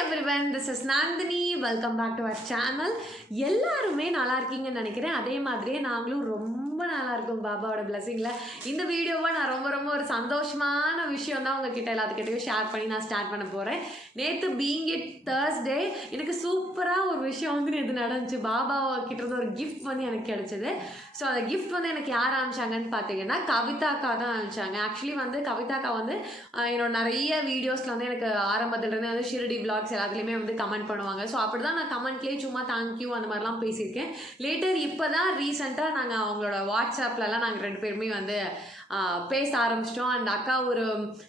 everyone, this is Nandini. Welcome back to our channel. எல்லாருமே நல்லா இருக்கீங்கன்னு நினைக்கிறேன். அதே மாதிரியே நாங்களும் ரொம்ப நல்லா இருக்கோம் பாபாவோட பிளஸிங்ல. இந்த வீடியோவை நான் ரொம்ப ரொம்ப ஒரு சந்தோஷமான விஷயம் தான் உங்ககிட்ட எல்லாத்துக்கிட்டையும் ஷேர் பண்ணி நான் ஸ்டார்ட் பண்ண போகிறேன். நேற்று பீயிங் இட் தேர்ஸ்டே எனக்கு சூப்பராக ஒரு விஷயம் வந்து நேற்று நடந்துச்சு. பாபா கிட்ட இருந்து ஒரு கிஃப்ட் வந்து எனக்கு கிடைச்சது. ஸோ அந்த கிஃப்ட் வந்து எனக்கு யார் அனுப்பிச்சாங்கன்னு பார்த்தீங்கன்னா கவிதாக்கா தான் அனுப்பிச்சாங்க. ஆக்சுவலி வந்து கவிதாக்கா வந்து என்னோட நிறைய வீடியோஸில் வந்து எனக்கு ஆரம்பத்துலேருந்து வந்து ஷிரடி விளாக்ஸ் எல்லாத்துலேயுமே வந்து கமெண்ட் பண்ணுவாங்க. ஸோ அப்படி தான் நான் கமெண்ட்லேயே சும்மா தேங்க்யூ அந்த மாதிரிலாம் பேசியிருக்கேன். லேட்டர் இப்போ தான் ரீசெண்டாக நாங்கள் அவங்களோட வாட்ஸ்அப்லலாம் நாங்கள் 2 பேருமே வந்து பேச ஆரம்பிச்சிட்டோம். அண்ட் அக்கா ஒரு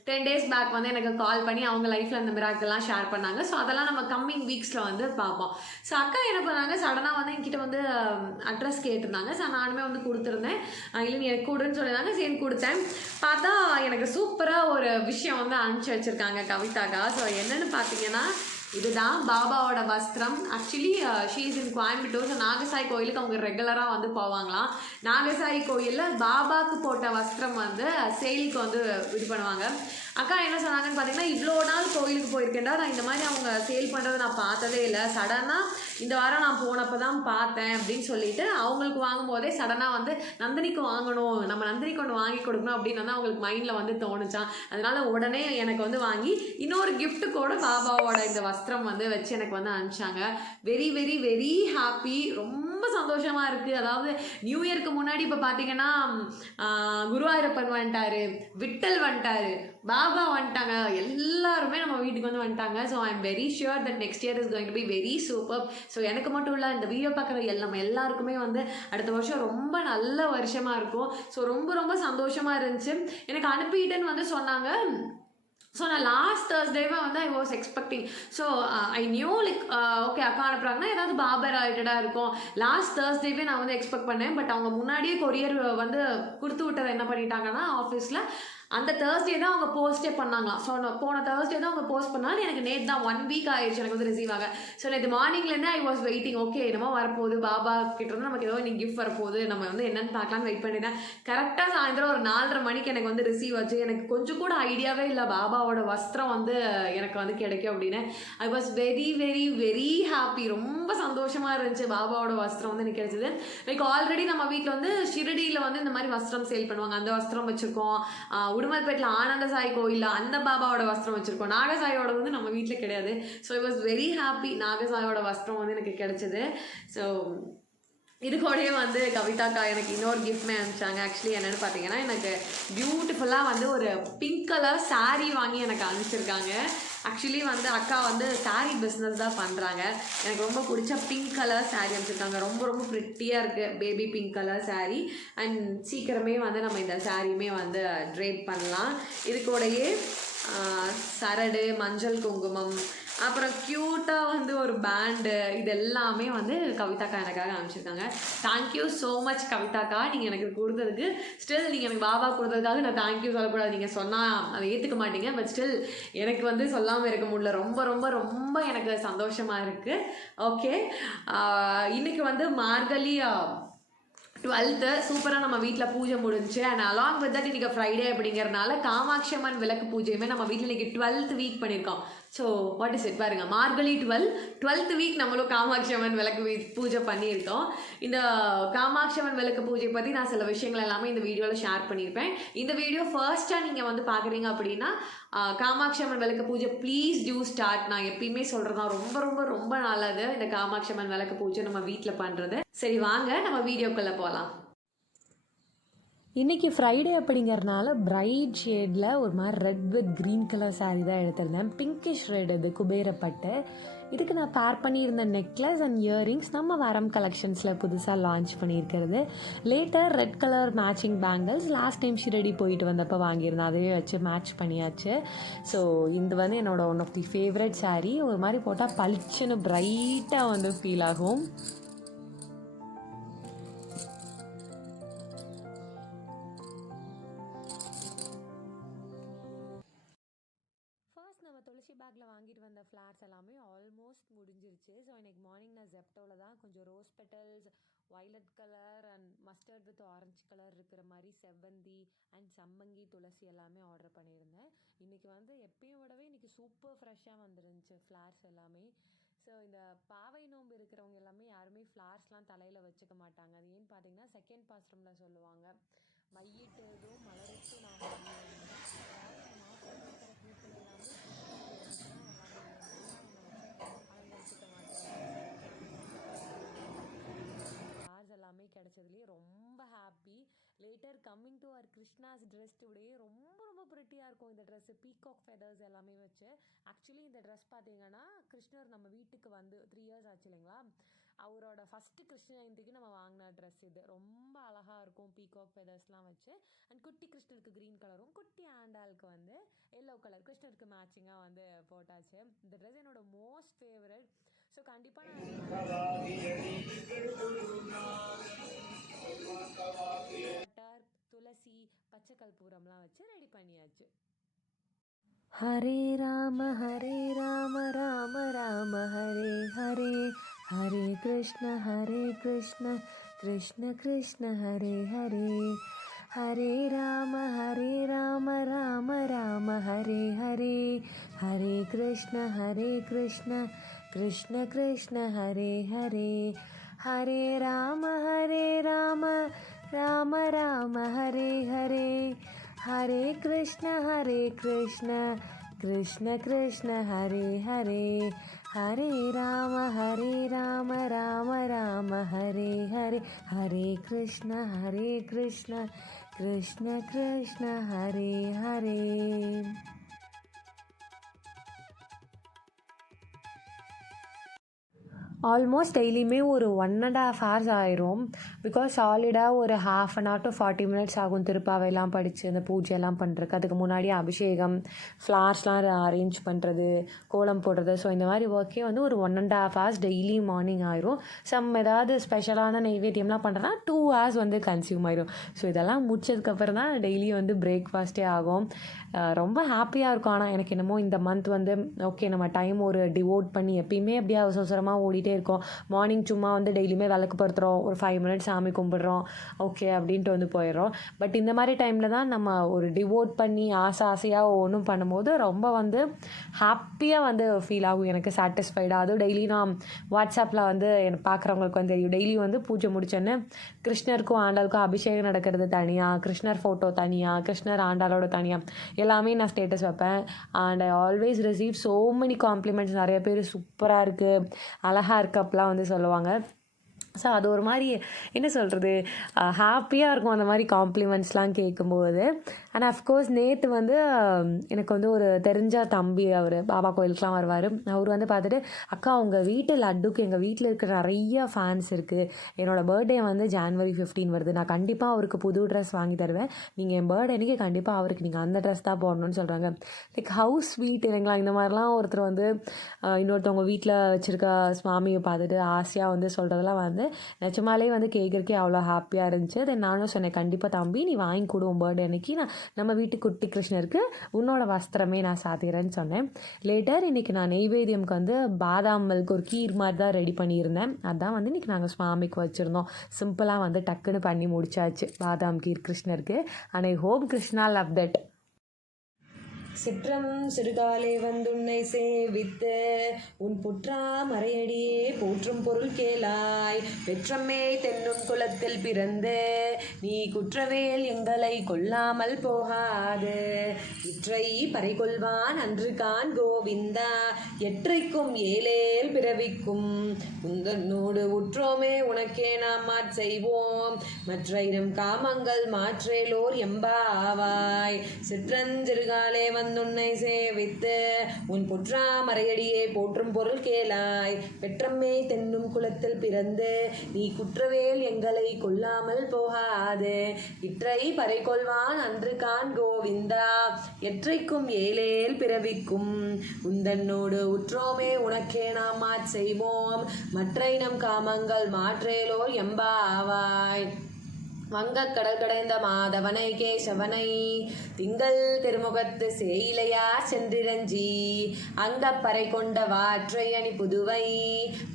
10 days பேக் வந்து எனக்கு கால் பண்ணி அவங்க லைஃப்பில் அந்த மிராக்கெல்லாம் ஷேர் பண்ணாங்க. ஸோ அதெல்லாம் நம்ம கம்மிங் வீக்ஸில் வந்து பார்ப்போம். ஸோ அக்கா என்ன பண்ணாங்க, சடனாக வந்து என்கிட்ட வந்து அட்ரஸ் கேட்டிருந்தாங்க. ஸோ நானுமே வந்து கொடுத்துருந்தேன். இல்லை நீ எனக்கு கொடுன்னு சொல்லியிருந்தாங்க. சரி கொடுத்தேன். பார்த்தா எனக்கு சூப்பராக ஒரு விஷயம் வந்து அனுப்பிச்சி வச்சுருக்காங்க கவிதாக்கா. ஸோ என்னென்னு பார்த்தீங்கன்னா இதுதான் பாபாவோட வஸ்திரம். Actually she's in Coimbatore. So Nagasai கோயிலுக்கு அவங்க ரெகுலராக வந்து போவாங்களாம். நாகசாய் கோயிலில் பாபாவுக்கு போட்ட வஸ்திரம் வந்து சேலுக்கு வந்து இது பண்ணுவாங்க. அக்கா என்ன சொன்னாங்கன்னு பார்த்தீங்கன்னா, இவ்வளோ நாள் கோயிலுக்கு போயிருக்கேன்டா, நான் இந்த மாதிரி அவங்க சேல் பண்ணுறதை நான் பார்த்ததே இல்லை. சடனாக இந்த வாரம் நான் போனப்போ தான் பார்த்தேன் அப்படின்னு சொல்லிட்டு அவங்களுக்கு வாங்கும் போதே சடனாக வந்து நந்தினிக்கு வாங்கணும், நம்ம நந்தினிக்கு ஒன்று வாங்கி கொடுக்கணும் அப்படின்னு வந்து அவங்களுக்கு மைண்டில் வந்து தோணுச்சான். அதனால உடனே எனக்கு வந்து வாங்கி இன்னொரு கிஃப்ட்டு கூட பாபாவோட இந்த வஸ்திரம் வந்து வச்சு எனக்கு வந்து அனுப்பிச்சாங்க. Very very very happy. ரொம்ப சந்தோஷமாக இருக்குது. அதாவது நியூ இயருக்கு முன்னாடி இப்போ பார்த்தீங்கன்னா குருவாயூரப்பன் வந்துட்டாரு, விட்டல் வந்துட்டாரு, பாபா வந்துட்டாங்க, எல்லாருமே நம்ம வீட்டுக்கு வந்து வந்துட்டாங்க. So I am very sure that next year is going to be very super. So எனக்கு மட்டும் இல்லை, இந்த வீடியோ பார்க்குற நம்ம எல்லாருக்குமே வந்து அடுத்த வருஷம் ரொம்ப நல்ல வருஷமாக இருக்கும். ஸோ ரொம்ப ரொம்ப சந்தோஷமாக இருந்துச்சு. எனக்கு அனுப்பிட்டேன்னு வந்து சொன்னாங்க. ஸோ நான் லாஸ்ட் தேர்ஸ்டேவே வந்து I was expecting. So I knew like okay அக்கா அனுப்புகிறாங்கன்னா ஏதாவது பாபர் ரிலேட்டடாக இருக்கும். லாஸ்ட் தேர்ஸ்டேவே நான் வந்து எக்ஸ்பெக்ட் பண்ணேன். பட் அவங்க முன்னாடியே கொரியர் வந்து கொடுத்து விட்டதை என்ன பண்ணிட்டாங்கன்னா ஆஃபீஸில் அந்த தேர்ஸ்டே தான் அவங்க போஸ்ட்டே பண்ணாங்களாம். ஸோ நான் போன தேர்ஸ்டே தான் அவங்க போஸ்ட் பண்ணாலும் எனக்கு நேற்று தான் 1 week ஆயிடுச்சு எனக்கு வந்து ரிசீவ் ஆக. ஸோ நேற்று மார்னிங்லேருந்தே ஐ வாஸ் வெயிட்டிங். ஓகே என்னமோ வரப்போகுது, பாபா கிட்டேருந்து நமக்கு ஏதோ இன்னைக்கு கிஃப்ட் வரப்போகுது, நம்ம வந்து என்னென்னு பார்க்கலான்னு வெயிட் பண்ணிட்டேன். கரெக்டாக சாயந்தரம் ஒரு 4:30 மணிக்கு எனக்கு வந்து ரிசீவ் ஆச்சு. எனக்கு கொஞ்சம் கூட ஐடியாவே இல்லை பாபாவோட வஸ்திரம் வந்து எனக்கு வந்து கிடைக்கும் அப்படின்னு. ஐ was very very very happy. ரொம்ப சந்தோஷமாக இருந்துச்சு. பாபாவோட வஸ்திரம் வந்து எனக்கு கிடைச்சது. லைக் ஆல்ரெடி நம்ம வீட்டில் வந்து ஷிரடியில் வந்து இந்த மாதிரி வஸ்திரம் சேல் பண்ணுவாங்க. அந்த வஸ்திரம் வச்சுருக்கோம். உடுமல்பேட்டில் ஆனந்த சாய் கோயிலில் அந்த பாபாவோட வஸ்திரம் வச்சுருக்கோம். நாகசாயோட வந்து நம்ம வீட்டில் கிடையாது. So I was very happy. நாகசாயோட வஸ்திரம் வந்து எனக்கு கிடைச்சது. ஸோ இது கூடயே வந்து கவிதாக்கா எனக்கு இன்னொரு கிஃப்ட்மே அனுப்பிச்சாங்க. ஆக்சுவலி என்னென்னு பார்த்தீங்கன்னா, எனக்கு பியூட்டிஃபுல்லாக வந்து ஒரு பிங்க் கலர் சாரீ வாங்கி எனக்கு அனுப்பிச்சிருக்காங்க. ஆக்சுவலி வந்து அக்கா வந்து சாரீ பிஸ்னஸ் தான் பண்ணுறாங்க. எனக்கு ரொம்ப பிடிச்ச பிங்க் கலர் சாரீ அனுப்பிச்சிருக்காங்க. ரொம்ப ரொம்ப ப்ரிட்டியாக இருக்குது. Baby pink colour sari. And சீக்கிரமே வந்து நம்ம இந்த சாரியுமே வந்து ட்ரேப் பண்ணலாம். இது கூடயே சரடு, மஞ்சள் குங்குமம், அப்புறம் க்யூட்டாக வந்து ஒரு பேண்டு, இது எல்லாமே வந்து கவிதாக்கா எனக்காக அனுப்பிச்சிருக்காங்க. தேங்க்யூ ஸோ மச் கவிதாக்கா, நீங்கள் எனக்கு கொடுத்ததுக்கு. ஸ்டில் நீங்கள் எனக்கு பாபா கொடுத்ததுக்காக நான் தேங்க்யூ சொல்லக்கூடாது. நீங்கள் சொன்னால் அதை ஏற்றுக்க மாட்டீங்க. பட் ஸ்டில் எனக்கு வந்து சொல்லாமல் இருக்க முடியல. ரொம்ப ரொம்ப ரொம்ப எனக்கு சந்தோஷமாக இருக்குது. ஓகே, இன்றைக்கி வந்து மார்கழி 12th சூப்பராக நம்ம வீட்டில் பூஜை முடிஞ்சு. அண்ட் அலாங் வித் தட் இன்றைக்கி ஃப்ரைடே அப்படிங்கிறனால காமாட்சி அம்மன் விளக்கு பூஜையுமே நம்ம வீட்டில் இன்றைக்கி 12th வீக் பண்ணியிருக்கோம். ஸோ வாட் இஸ் இட் பாருங்கள், மார்கழி 12th வீக் நம்மளும் காமாட்சி அம்மன் விளக்கு பூஜை பண்ணியிருக்கோம். இந்த காமாட்சி அம்மன் விளக்கு பூஜை பற்றி நான் சில விஷயங்கள் எல்லாமே இந்த வீடியோவில் ஷேர் பண்ணியிருப்பேன். இந்த வீடியோ ஃபர்ஸ்ட்டாக நீங்கள் வந்து பார்க்குறீங்க அப்படின்னா காமாட்சி அம்மன் விளக்கு பூஜை ப்ளீஸ் டியூ ஸ்டார்ட். நான் எப்பயுமே சொல்கிறதா ரொம்ப ரொம்ப ரொம்ப நல்லது இந்த காமாட்சி அம்மன் விளக்கு பூஜை நம்ம வீட்டில் பண்ணுறது. சரி வாங்க நம்ம வீடியோக்குள்ளே போகலாம். இன்றைக்கி ஃப்ரைடே அப்படிங்கிறனால பிரைட் ஷேடில் ஒரு மாதிரி red with green colour sari தான் எடுத்திருந்தேன். பிங்கிஷ் ரெட், இது குபேரப்பட்டு. இதுக்கு நான் பேர் பண்ணியிருந்த நெக்லஸ் அண்ட் இயரிங்ஸ் நம்ம வரம் கலெக்ஷன்ஸில் புதுசாக லான்ச் பண்ணியிருக்கிறது. Later red colour matching bangles last time Shirdi போயிட்டு வந்தப்போ வாங்கியிருந்தேன். அதையே வச்சு மேட்ச் பண்ணியாச்சு. ஸோ இது வந்து என்னோடய one of the favourite sari. ஒரு மாதிரி போட்டால் பளிச்சுன்னு பிரைட்டாக வந்து ஃபீல் ஆகும். துளசி பேக்கில் வாங்கிட்டு வந்த ஃப்ளார்ஸ் எல்லாமே ஆல்மோஸ்ட் முடிஞ்சிருச்சு. ஸோ இன்றைக்கி மார்னிங் நான் ஜெப்டோவில் தான் கொஞ்சம் rose petals, violet colour and mustard with orange colour இருக்கிற மாதிரி செவ்வந்தி அண்ட் சம்மங்கி துளசி எல்லாமே ஆர்டர் பண்ணியிருந்தேன். இன்றைக்கி வந்து எப்பயும் விடவே இன்றைக்கி சூப்பர் ஃப்ரெஷ்ஷாக வந்துருந்துச்சு ஃப்ளார்ஸ் எல்லாமே. ஸோ இந்த பாவை நோம்பு இருக்கிறவங்க எல்லாமே யாருமே ஃப்ளார்ஸ்லாம் தலையில் வச்சுக்க மாட்டாங்க. அது ஏன்னு பார்த்தீங்கன்னா செகண்ட் பாஸ்டமில் சொல்லுவாங்க, மையிட்டதும் மலரிட்டு நாம் அதாவது இந்த மாதத்தில் இருக்கிற பூக்கள் எல்லாமே அலங்கரிச்சுக்க மாட்டோம். எல்லாமே கிடைச்சதுலேயே ரொம்ப happy. Later coming to our Krishna's dress today ரொம்ப ரொம்ப ப்ரிட்டியாக இருக்கும் இந்த ட்ரெஸ்ஸு. பீகாக் ஃபெதர்ஸ் எல்லாமே வச்சு. ஆக்சுவலி இந்த ட்ரெஸ் பார்த்தீங்கன்னா கிருஷ்ணர் நம்ம வீட்டுக்கு வந்து 3 years ஆச்சு இல்லைங்களா, அவரோட ஃபஸ்ட்டு கிருஷ்ண ஜெயந்திக்கு நம்ம வாங்கின ட்ரெஸ் இது. ரொம்ப அழகாக இருக்கும் பீகாக் ஃபெதர்ஸ்லாம் வச்சு. அண்ட் குட்டி கிருஷ்ணருக்கு க்ரீன் கலரும் குட்டி ஆண்டாளுக்கு வந்து எல்லோ கலர் கிருஷ்ணருக்கு மேட்சிங்காக வந்து போட்டாச்சு. இந்த ட்ரெஸ் என்னோட மோஸ்ட் ஃபேவரட். ஸோ கண்டிப்பாக நான் துளசி பச்சை கற்பூரம்லாம் வச்சு ரெடி பண்ணியாச்சு. ஹரே ராம ராம ராம ஹரே ஹரே, ஹரே கிருஷ்ண கிருஷ்ண கிருஷ்ண ஹரே ஹரே, ஹரே ராம ராம ராம ஹரே ஹரே, ஹரே கிருஷ்ண கிருஷ்ண கிருஷ்ண ஹரே ஹரே, ஹரே ராம ராம ராம ஹரே ஹரே, ஹரே கிருஷ்ண கிருஷ்ண கிருஷ்ண ஹரே ஹரே, ஹரே ராம ராம ஹரே ஹரே, ஹரே கிருஷ்ண கிருஷ்ண கிருஷ்ண ஹரே ஹரே. ஆல்மோஸ்ட் டெய்லியுமே ஒரு 1.5 hours ஆயிரும். பிகாஸ் சாலிடாக ஒரு 1/2 hour to 40 minutes ஆகும் திருப்பாவையெல்லாம் படித்து அந்த பூஜையெல்லாம் பண்ணுறதுக்கு. அதுக்கு முன்னாடி அபிஷேகம், ஃப்ளார்ஸ்லாம் அரேஞ்ச் பண்ணுறது, கோலம் போடுறது. ஸோ இந்த மாதிரி ஒர்க்கே வந்து ஒரு 1.5 hours டெய்லி மார்னிங் ஆயிரும். ஏதாவது ஸ்பெஷலான நைவேத்தியம்லாம் பண்ணுறேன்னா 2 hours வந்து கன்சியூம் ஆயிரும். ஸோ இதெல்லாம் முடிச்சதுக்கப்புறம் தான் டெய்லி வந்து பிரேக்ஃபாஸ்ட்டே ஆகும். ரொம்ப ஹாப்பியாக இருக்கும். ஆனால் எனக்கு என்னமோ இந்த மந்த் வந்து ஓகே நம்ம டைம் ஒரு டிவோட் பண்ணி எப்பயுமே அப்படியே அவசரமாக ஓடிட்டே இருக்கோம். மார்னிங் சும்மா வந்து டெய்லியுமே விளக்கு படுத்துகிறோம், ஒரு 5 minutes சாமி கும்பிட்றோம், ஓகே அப்படின்ட்டு வந்து போயிடுறோம். பட் இந்த மாதிரி டைமில் தான் நம்ம ஒரு டிவோட் பண்ணி ஆசையாக ஒன்றும் பண்ணும்போது ரொம்ப வந்து ஹாப்பியாக வந்து ஃபீல் ஆகும் எனக்கு, சாட்டிஸ்ஃபைடாக. அதுவும் டெய்லி நான் வாட்ஸ்அப்பில் வந்து எனக்கு பார்க்குறவங்களுக்கு வந்து தெரியும், டெய்லி வந்து பூஜை முடிச்சோன்னு கிருஷ்ணருக்கும் ஆண்டாளுக்கும் அபிஷேகம் நடக்கிறது தனியாக, கிருஷ்ணர் ஃபோட்டோ தனியாக, கிருஷ்ணர் ஆண்டாளோட தனியாக எல்லாமே நான் ஸ்டேட்டஸ் வைப்பேன். And I always receive so many compliments. நிறைய பேர் சூப்பராக இருக்குது, அழகாக இருக்கு அப்படிலாம் வந்து சொல்லுவாங்க. ஸோ அது ஒரு மாதிரி என்ன சொல்கிறது, ஹாப்பியாக இருக்கும் அந்த மாதிரி காம்ப்ளிமெண்ட்ஸ்லாம் கேட்கும்போது. அண்ட் அஃப்கோர்ஸ் நேற்று வந்து எனக்கு வந்து ஒரு தெரிஞ்ச தம்பி, அவர் பாபா கோயிலுக்குலாம் வருவார். அவர் வந்து பார்த்துட்டு, அக்கா உங்கள் வீட்டு லட்டுக்கு எங்கள் வீட்டில் இருக்கிற நிறைய ஃபேன்ஸ் இருக்குது, என்னோடய பர்த்டே வந்து January 15 வருது, நான் கண்டிப்பாக அவருக்கு புது ட்ரெஸ் வாங்கி தருவேன், நீங்கள் என் பர்த்டே அன்றைக்கி கண்டிப்பாக அவருக்கு நீங்கள் அந்த ட்ரெஸ் தான் போடணும்னு சொல்கிறாங்க. லைக் ஹவு ஸ்வீட் இல்லைங்களா. இந்த மாதிரிலாம் ஒருத்தர் வந்து இன்னொருத்தவங்க வீட்டில் வச்சுருக்க சுவாமியை பார்த்துட்டு ஆசையாக வந்து சொல்கிறதெல்லாம் வந்து நிஜமாலே வந்து கேட்குறக்கே அவ்வளோ ஹாப்பியாக இருந்துச்சு. தென் நானும் சொன்னேன், கண்டிப்பாக தம்பி நீ வாங்கி கொடுவோம் பர்த்டே அன்னைக்கு, நான் நம்ம வீட்டு குட்டி கிருஷ்ணருக்கு உன்னோட வஸ்திரமே நான் சாத்திக்கிறேன்னு சொன்னேன். லேட்டர் இன்றைக்கி நான் நெய்வேத்தியம்க்கு வந்து பாதாம் மில்க் ஒரு கீர் மாதிரி தான் ரெடி பண்ணியிருந்தேன். அதான் வந்து இன்றைக்கி நாங்கள் சுவாமிக்கு வச்சுருந்தோம். சிம்பிளாக வந்து டக்குன்னு பண்ணி முடிச்சாச்சு பாதாம் கீர் கிருஷ்ணருக்கு. And I hope Krishna love that. சிற்றம் சிறுகாலே வந்துன்னை சேவித்து உன் புற்றா மறையடியே போற்றும் பொருள் கேளாய், பெற்றம்மே தென்னும் குலத்தில் பிறந்து நீ குற்றவேல் எங்களை கொல்லாமல் போகாது, இற்றை பறைகொள்வான் அன்று கான் கோவிந்தா, எற்றைக்கும் ஏலேல் பிறவிக்கும் உந்தன்னோடு உற்றோமே உனக்கே நாம் மாற்செய்வோம், மற்ற இனம் காமங்கள் மாற்றேலோர் எம்பாவாய். சிற்றஞ்சிறுகாலே வந்துன்னை சேவித்து உன் பொற்றா மறையடியே போற்றும் பொருள் கேளாய், பெற்றம்மே தென்னும் குலத்தில் பிறந்து நீ குற்றவேல் எங்களை கொல்லாமல் போகாது, இற்றை பறைகொள்வான் அன்று கான் கோவிந்தா, எற்றைக்கும் ஏலேல் பிறவிக்கும் உந்தன்னோடு உற்றோமே உனக்கே நாம் மாற்செய்வோம், மற்ற இனம் காமங்கள் மாற்றேலோ எம்பாவாய். வங்கக்கடல் கடைந்த மாதவனை கேசவனை திங்கள் திருமுகத்து சேயிலையார் சென்றிரஞ்சி அங்கப்பறை கொண்ட வாற்றை அணி புதுவை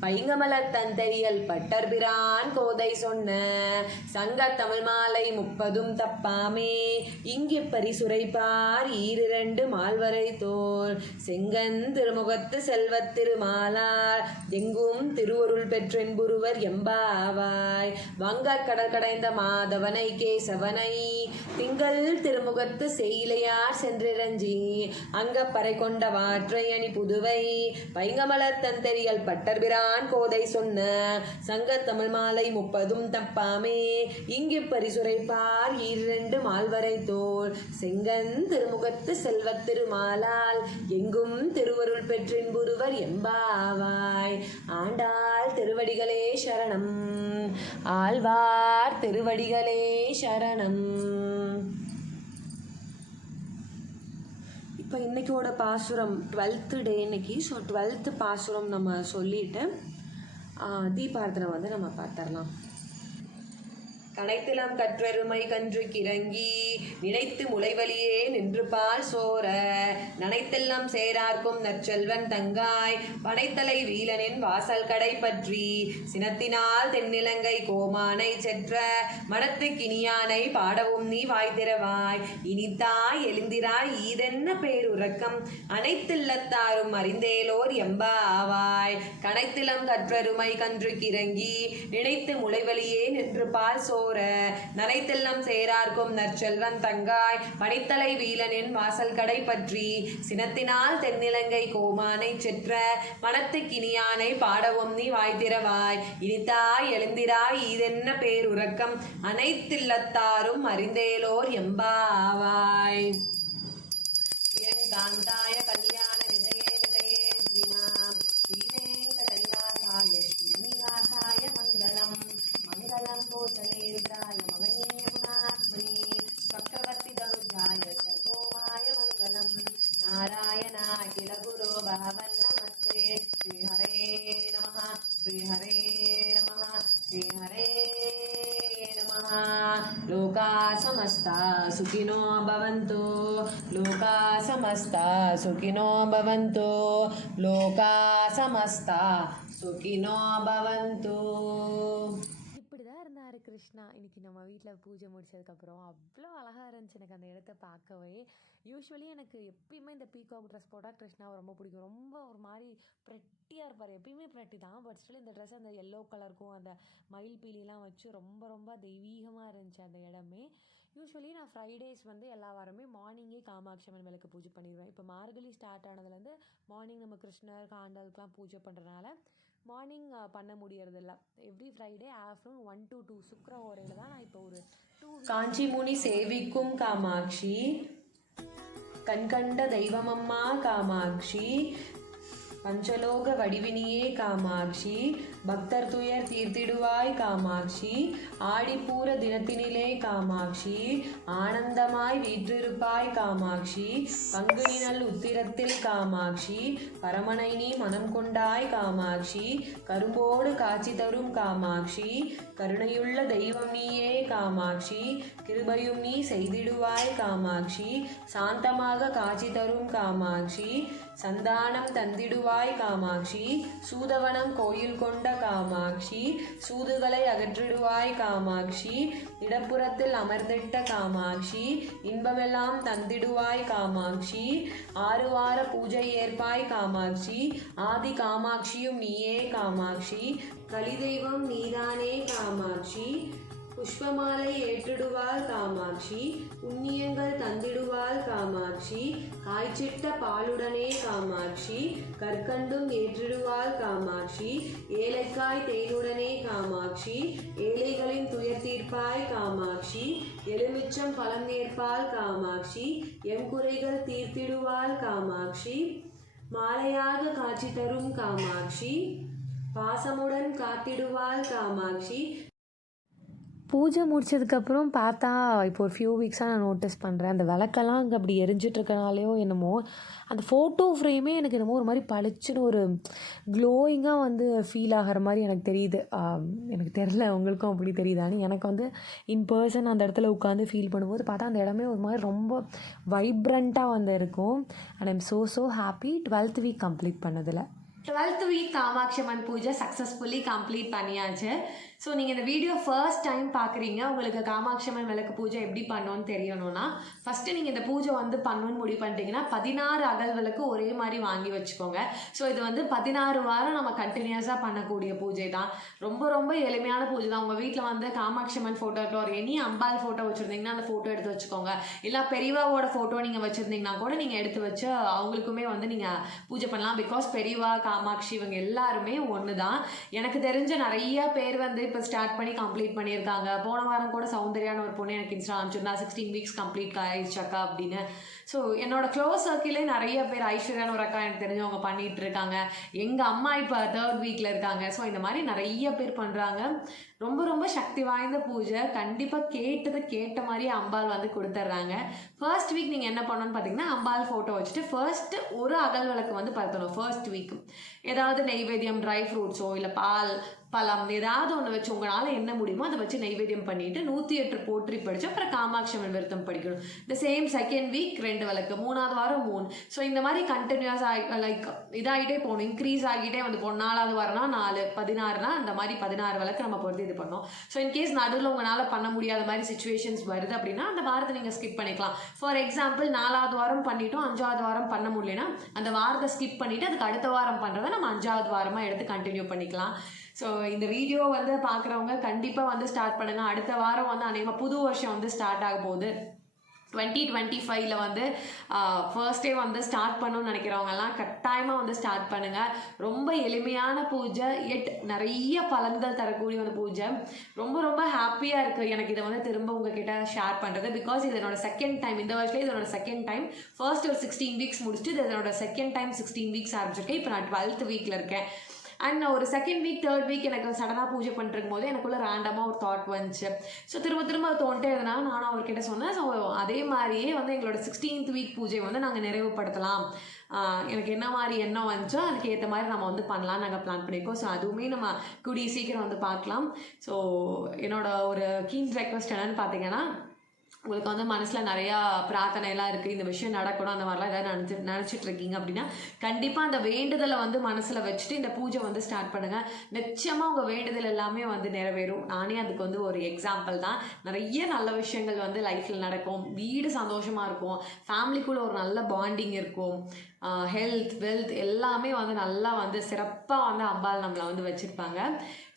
பைங்கமலத் தந்தையல் பட்டர்பிரான் கோதை சொன்ன சங்க தமிழ் மாலை 30 தப்பாமே இங்கு பரிசுரைப்பார் ஈரிரண்டு மால்வரை தோல் செங்கன் திருமுகத்து செல்வத் திருமாலார் எங்கும் திருவருள் பெற்றென்புருவர் எம்பாவாய் வங்கக்கடல் கடைந்த மாதவனை கேசவனை திங்கள் திருமுகத்து சேயிலையார் சென்றிரஞ்சி அங்கப்பறை கொண்ட வாற்றை அணி புதுவை பைங்கமலத் தந்தெறியல் பட்டர்பிரான் கோதை சொன்ன சங்க தமிழ் மாலை 30 தப்பாமே இங்கு பரிசுரைப்பார் ஈரிரண்டு மால்வரை தோல் செங்கன் திருமுகத்து செல்வத் திருமாலால் எங்கும் திருவருள் பெற்றின்புருவர் எம்பாவாய் ஆண்டாள் திருவடிகளே சரணம் ஆழ்வார் திருவடிகளே சரணம். இப்போ இன்றைக்கோட பாசுரம் 12th டே இன்னைக்கு. ஸோ 12th பாசுரம் நம்ம சொல்லிட்டு தீபார்த்தனை வந்து நம்ம பார்த்துடலாம். கனைத்திலம் கற்றெருமை கன்று கிறங்கி நினைத்து முளைவலியே நின்று பால் சோர நனைத்தெல்லாம் சேரார்க்கும் நற்செல்வன் தங்காய் பனைத்தலை வீலனின் வாசல் கடை பற்றி சினத்தினால் தென்னிலங்கை கோமானை செற்ற மனத்து கினியானை பாடவும் நீ வாய்த்திரவாய் இனித்தாய் எழுந்திராய் ஈதென்ன பேருறக்கம் அனைத்தில்லத்தாரும் அறிந்தேலோர் எம்பா ஆவாய் கனைத்திலம் கற்றெருமை கன்று கிறங்கி நினைத்து முளைவலியே நின்று பால் சோர நனைத்தெல்லாம் சேரார்க்கும் நற்செல்வன் தங்காய் பனித்தலை வீலனின் வாசல் கடை பற்றி சினத்தினால் தென்னிலங்கை கோமானை செற்ற மனத்து கினியானை பாடவும் நீ வாய்த்திரவாய் இனித்தாய் எழுந்திராய் ஈதென்ன பேருறக்கம் அனைத்தில்லத்தாரும் அறிந்தேலோர் எம்பாவாய் பிரியங்காந்தாய கல்யாண நிதையே நிதையே ஸ்ரீநாம் ஸ்ரீவேங்கடநிவாசாய ஸ்ரீனிவாசாய மங்களம் மங்களம் கோசலேருதாய மமனீய குணாத்மனே சக்கரவர்த்தி தனுஜாய சர்வோமாய மங்களம் நாராயணாகில குரு பகவன் நமஸ்தே ஸ்ரீஹரே நமः ஸ்ரீஹரே நமः ஸ்ரீஹரே நமः. லோகா சமஸ்தா சுகினோ பவந்தோ லோகா சமஸ்தா சுகினோ பவந்தோ லோகா சமஸ்தா சுகினோ பவந்தோ. இப்படி தான் இருந்தார் கிருஷ்ணா. இன்னைக்கு நம்ம வீட்டில் பூஜை முடிச்சதுக்கப்புறம் அவ்வளோ அழகாக இருந்துச்சு எனக்கு அந்த இடத்த பார்க்கவே. யூஸ்வலி எனக்கு எப்பயுமே இந்த பீகாக் ட்ரெஸ் போட்டால் கிருஷ்ணாவை ரொம்ப பிடிக்கும். ரொம்ப ஒரு மாதிரி ப்ரெட்டியாக இருப்பார். எப்பயுமே ப்ரெட்டி தான். பட் ஸ்டில் இந்த ட்ரெஸ் அந்த எல்லோ கலருக்கும் அந்த மயில் பீலிலாம் வச்சு ரொம்ப ரொம்ப தெய்வீகமாக இருந்துச்சு அந்த இடமே. யூஸ்வலி நான் ஃப்ரைடேஸ் வந்து எல்லா வாரமே மார்னிங்கே காமாட்சி அம்மன் விளக்கு பூஜை பண்ணிடுவேன். இப்போ மார்கழி ஸ்டார்ட் ஆனதுலேருந்து மார்னிங் நம்ம கிருஷ்ணர் காண்டலுக்குலாம் பூஜை பண்ணுறதுனால மார்னிங் பண்ண முடியறதில்ல. எவ்ரி ஃப்ரைடே ஆஃப்டர்நூன் 1 to 2 சுக்கர ஓரையில் தான் நான் இப்போ ஒரு 2 காஞ்சி முனி சேவிக்கும் காமாட்சி கண்கண்ட தெய்வமம்மா காமாட்சி பஞ்சலோக வடிவினியே காமாட்சி பக்தர் துயர் தீர்த்திடுவாய் காமாட்சி ஆடிப்பூர தினத்தினிலே காமாட்சி ஆனந்தமாய் வீற்றிருப்பாய் காமாட்சி பங்குனி நல் உத்திரத்தில் காமாட்சி பரமனை நீ மனம் கொண்டாய் காமாட்சி கரும்போடு காட்சி தரும் காமாட்சி கருணையுள்ள தெய்வம் நீயே காமாட்சி கிருபையும் நீ செய்திடுவாய் காமாட்சி சாந்தமாக காட்சி தரும் காமாட்சி சந்தானம் தந்திடுவாய் காமாட்சி சூதவனம் கோயில் கொண்ட காமாட்சி சூதுகளை அகற்றிடுவாய் காமாட்சி இடப்புறத்தில் அமர்ந்திட்ட காமாட்சி இன்பமெல்லாம் தந்திடுவாய் காமாட்சி 6 வார பூஜை ஏற்பாய் காமாட்சி ஆதி காமாட்சியும் நீயே காமாட்சி கலிதெய்வம் நீதானே காமாட்சி புஷ்பமாலை ஏற்றிடுவாள் காமாட்சி புண்ணியங்கள் தந்திடுவாள் காமாட்சி காய்ச்சிட்ட பாலுடனே காமாட்சி கற்கண்டும் ஏற்றிடுவாள் காமாட்சி ஏலைக்காய் தேனுடனே காமாட்சி ஏழைகளின் துயர் தீர்ப்பாய் காமாட்சி எலுமிச்சம் பழம் நேர்ப்பாள் காமாட்சி எம் குறைகள் தீர்த்திடுவாள் காமாட்சி மாலையாக காட்சி தரும் காமாட்சி பாசமுடன் காத்திடுவாள் காமாட்சி பூஜை முடிச்சதுக்கப்புறம் பார்த்தா இப்போ ஒரு ஃபியூ வீக்ஸாக நான் நோட்டீஸ் பண்ணுறேன் அந்த விளக்கெல்லாம் அங்கே அப்படி எரிஞ்சிட்டு இருக்கனாலேயோ என்னமோ அந்த ஃபோட்டோ ஃப்ரேமே எனக்கு என்னமோ ஒரு மாதிரி பளிச்சுன்னு ஒரு க்ளோயிங்காக வந்து ஃபீல் ஆகிற மாதிரி எனக்கு தெரியுது. எனக்கு தெரில உங்களுக்கும் அப்படி தெரியுதான்னு. எனக்கு வந்து இன் பர்சன் அந்த இடத்துல உட்காந்து ஃபீல் பண்ணும்போது பார்த்தா அந்த இடமே ஒரு மாதிரி ரொம்ப வைப்ரண்ட்டாக வந்து இருக்கும். And I'm so happy 12th week complete பண்ணதில். 12th வீக் காமாட்சி அம்மன் பூஜை சக்ஸஸ்ஃபுல்லி கம்ப்ளீட் பண்ணியாச்சு. ஸோ நீங்கள் இந்த வீடியோ ஃபர்ஸ்ட் டைம் பார்க்குறீங்க, உங்களுக்கு காமாட்சி அம்மன் விளக்கு பூஜை எப்படி பண்ணணும்னு தெரியணும்னா ஃபஸ்ட்டு நீங்கள் இந்த பூஜை வந்து பண்ணணும்னு முடிவு பண்ணிட்டீங்கன்னா 16 அகல் விளக்கு ஒரே மாதிரி வாங்கி வச்சுக்கோங்க. ஸோ இது வந்து 16 வாரம் நம்ம கண்டினியூஸாக பண்ணக்கூடிய பூஜை தான். ரொம்ப எளிமையான பூஜை தான். உங்கள் வீட்டில் வந்து காமாட்சி அம்மன் ஃபோட்டோ ஒரு எனி அம்பாள் ஃபோட்டோ வச்சுருந்தீங்கன்னா அந்த ஃபோட்டோ எடுத்து வச்சுக்கோங்க. இல்லை பெரியவாவோட ஃபோட்டோ நீங்கள் வச்சுருந்தீங்கன்னா கூட நீங்கள் எடுத்து வச்சு அவங்களுக்குமே வந்து நீங்கள் பூஜை பண்ணலாம். பிகாஸ் பெரியவா காமாட்சி இவங்க எல்லாருமே ஒன்று தான். எனக்கு தெரிஞ்ச நிறைய பேர் வந்து இப்போ ஸ்டார்ட் பண்ணி கம்ப்ளீட் பண்ணியிருக்காங்க. போன வாரம் கூட சௌந்தர்யான ஒரு பொண்ணு எனக்கு இன்ஸ்டா அனுப்பிச்சிருந்தா 16 வீக்ஸ் கம்ப்ளீட் ஆயிடுச்சாக்கா அப்படின்னு. ஸோ என்னோட க்ளோஸ் சர்க்கிளே நிறைய பேர் ஐஸ்வர்யான ஒரு அக்கா எனக்கு தெரிஞ்சவங்க பண்ணிகிட்டு இருக்காங்க. எங்கள் அம்மா இப்போ 3rd வீக்கில் இருக்காங்க. ஸோ இந்த மாதிரி நிறைய பேர் பண்ணுறாங்க. ரொம்ப சக்தி வாய்ந்த பூஜை. கண்டிப்பாக கேட்ட மாதிரியே அம்பாள் வந்து கொடுத்துட்றாங்க. ஃபர்ஸ்ட் வீக் நீங்கள் என்ன பண்ணணும்னு பார்த்தீங்கன்னா அம்பாள் ஃபோட்டோ வச்சுட்டு ஃபர்ஸ்ட்டு ஒரு அகல் விளக்கு வந்து படுத்தணும். ஃபர்ஸ்ட் வீக் ஏதாவது நெய்வேத்தியம் ட்ரை ஃப்ரூட்ஸோ இல்லை பால் பழம் ஏதாவது ஒன்று வச்சு உங்களால் என்ன முடியுமோ அதை வச்சு நைவேத்தியம் பண்ணிவிட்டு 108 போற்றி படித்து அப்புறம் காமாட்சி அம்மன் விரதம் படிக்கணும். இந்த சேம் செகண்ட் வீக் 2 விளக்கு, 3ஆவது வாரம் 3. ஸோ இந்த மாதிரி கண்டினியூஸாக லைக் இதாகிட்டே போகணும், இன்க்ரீஸ் ஆகிட்டே வந்து போகணும். 4ஆவது வாரம்னா 4, 16னா அந்த மாதிரி 16 விளக்கு நம்ம பொறுத்து இது பண்ணோம். ஸோ இன்கேஸ் நடுவில் உங்களால் பண்ண முடியாத மாதிரி சுச்சுவேஷன்ஸ் வருது அப்படின்னா அந்த வாரத்தை நீங்கள் ஸ்கிப் பண்ணிக்கலாம். ஃபார் எக்ஸாம்பிள் 4ஆவது வாரம் பண்ணிட்டோம், 5ஆவது வாரம் பண்ண முடியலன்னா அந்த வாரத்தை ஸ்கிப் பண்ணிவிட்டு அதுக்கு அடுத்த வாரம் பண்ணுறதை நம்ம 5ஆவது வாரமாக எடுத்து கண்டினியூ பண்ணிக்கலாம். ஸோ இந்த வீடியோ வந்து பார்க்குறவங்க கண்டிப்பாக வந்து ஸ்டார்ட் பண்ணுங்கள். அடுத்த வாரம் வந்து அநேகமாக புது வருஷம் வந்து ஸ்டார்ட் ஆக போகுது. 2025 வந்து ஃபர்ஸ்டே வந்து ஸ்டார்ட் பண்ணணும்னு நினைக்கிறவங்கலாம் கட்டாயமாக வந்து ஸ்டார்ட் பண்ணுங்கள். ரொம்ப எளிமையான பூஜை, எட் நிறைய பலன்கள் தரக்கூடிய ஒரு பூஜை. ரொம்ப ஹாப்பியாக இருக்குது எனக்கு இதை வந்து திரும்ப உங்ககிட்ட ஷேர் பண்ணுறது. பிகாஸ் இது என்னோட செகண்ட் டைம், இந்த வருஷத்துல இதனோட செகண்ட் டைம். ஃபர்ஸ்ட் ஒரு 16 வீக்ஸ் முடிச்சுட்டு இது என்னோட செகண்ட் டைம் 16 வீக்ஸ் ஆரம்பிச்சிருக்கேன். இப்போ நான் 12th வீக்கில் இருக்கேன். அண்ட் ஒரு செகண்ட் வீக் 3rd வீக் எனக்கு சடனாக பூஜை பண்ணிருக்கும் போது எனக்குள்ள ரேண்டமாக ஒரு தாட் வந்துச்சு. ஸோ திரும்ப தோன்ட்டே இருந்தனால நானும் அவர்கிட்ட சொன்னேன். ஸோ அதே மாதிரியே வந்து எங்களோட 16th வீக் பூஜை வந்து நாங்கள் நிறைவுபடுத்தலாம். எனக்கு என்ன மாதிரி எண்ணம் வந்துச்சோ அதுக்கு ஏற்ற மாதிரி நம்ம வந்து பண்ணலாம் நாங்கள் பிளான் பண்ணியிருக்கோம். ஸோ அதுவுமே நம்ம கூடிய சீக்கிரம் வந்து பார்க்கலாம். ஸோ என்னோட ஒரு கீன் ரெக்வஸ்ட் என்னன்னு பார்த்தீங்கன்னா, உங்களுக்கு வந்து மனசில் நிறையா பிரார்த்தனைலாம் இருக்குது, இந்த விஷயம் நடக்கணும் அந்த மாதிரிலாம் ஏதாவது நினச்சிட்டு இருக்கீங்க அப்படின்னா கண்டிப்பாக அந்த வேண்டுதலை வந்து மனசில் வச்சுட்டு இந்த பூஜை வந்து ஸ்டார்ட் பண்ணுங்கள். நிச்சயமாக உங்கள் வேண்டுதல் எல்லாமே வந்து நிறைவேறும். நானே அதுக்கு வந்து ஒரு எக்ஸாம்பிள் தான். நிறைய நல்ல விஷயங்கள் வந்து லைஃப்பில் நடக்கும். வீடு சந்தோஷமாக இருக்கும், ஃபேமிலிக்குள்ளே ஒரு நல்ல பாண்டிங் இருக்கும், ஹெல்த் வெல்த் எல்லாமே வந்து நல்லா வந்து சிறப்பாக வந்து அம்பாள் நம்மளை வந்து வச்சுருப்பாங்க.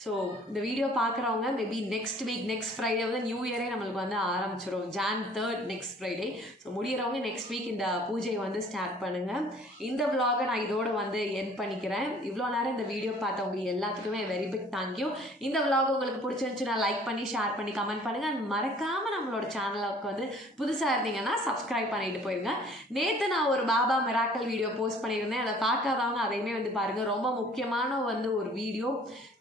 ஸோ இந்த வீடியோ பார்க்குறவங்க maybe next week next Friday வந்து நியூ இயரே நம்மளுக்கு வந்து ஆரம்பிச்சிடும். Jan 3rd next Friday. So முடிகிறவங்க நெக்ஸ்ட் வீக் இந்த பூஜையை வந்து ஸ்டார்ட் பண்ணுங்கள். இந்த விலாகை நான் இதோடு வந்து எண்ட் பண்ணிக்கிறேன். இவ்வளோ நேரம் இந்த வீடியோ பார்த்தவங்க எல்லாத்துக்குமே வெரி பிக் தேங்க்யூ. இந்த விலாக் உங்களுக்கு பிடிச்சிருந்துச்சுன்னா லைக் பண்ணி ஷேர் பண்ணி கமெண்ட் பண்ணுங்கள். அண்ட் மறக்காமல் நம்மளோட சேனலுக்கு வந்து புதுசாக இருந்தீங்கன்னா சப்ஸ்கிரைப் பண்ணிட்டு போயிருங்க. நேற்று நான் ஒரு பாபா மிராக்கல் வீடியோ போஸ்ட் பண்ணியிருந்தேன். அதை பார்க்காதவங்க அதையுமே வந்து பாருங்கள். ரொம்ப முக்கியமான வந்து ஒரு வீடியோ.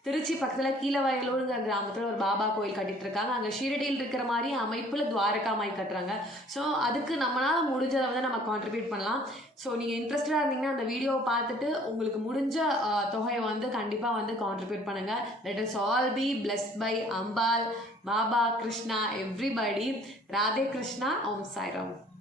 திருச்சி பக்கத்தில் கீழவயலூருங்கிற கிராமத்தில் ஒரு பாபா கோயில் கட்டிட்டு இருக்காங்க. அங்கே ஷீரடியில் இருக்கிற மாதிரி அமைப்பில் துவாரகா மாய் கட்டுறாங்க. ஸோ அதுக்கு நம்மளால் முடிஞ்சதை வந்து நம்ம கான்ட்ரிபியூட் பண்ணலாம். ஸோ நீங்கள் இன்ட்ரெஸ்டடாக இருந்தீங்கன்னா அந்த வீடியோவை பார்த்துட்டு உங்களுக்கு முடிஞ்ச தொகையை வந்து கண்டிப்பாக வந்து கான்ட்ரிபியூட் பண்ணுங்கள். Let us all be blessed by Ambal, Baba, Krishna, everybody. Radhe Krishna. Om Sairam.